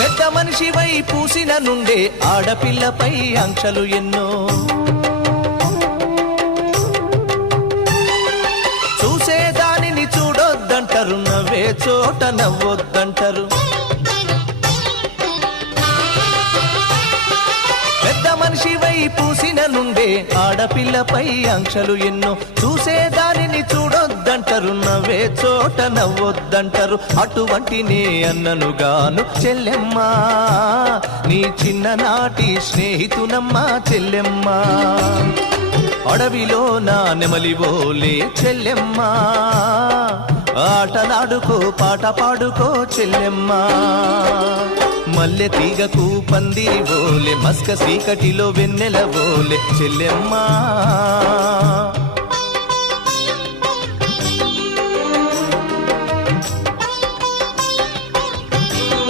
పెద్ద మనిషివై పూసిన నుండే ఆడపిల్లపై ఆంక్షలు ఎన్నో. చూసేదానిని చూడొద్దంటారు, నవ్వే చోట నవ్వొద్దంటారు. పెద్ద మనిషివై పూసిన నుండే ఆడపిల్లపై ఆంక్షలు ఎన్నో. చూసేదానిని చూడొద్దంటారు, నవ్వే చోట నవ్వొద్దంటారు. అటువంటి నే అన్ననుగాను చెల్లెమ్మా, నీ చిన్ననాటి స్నేహితునమ్మా చెల్లెమ్మా. అడవిలో నా నెమలివోలే చెల్లెమ్మా, ఆటలాడుకో పాట పాడుకో చెల్లెమ్మా. మల్లె తీగకు పందిరి ఓలే, మస్క చీకటిలో వెన్నెల ఓలే చెల్లెమ్మా.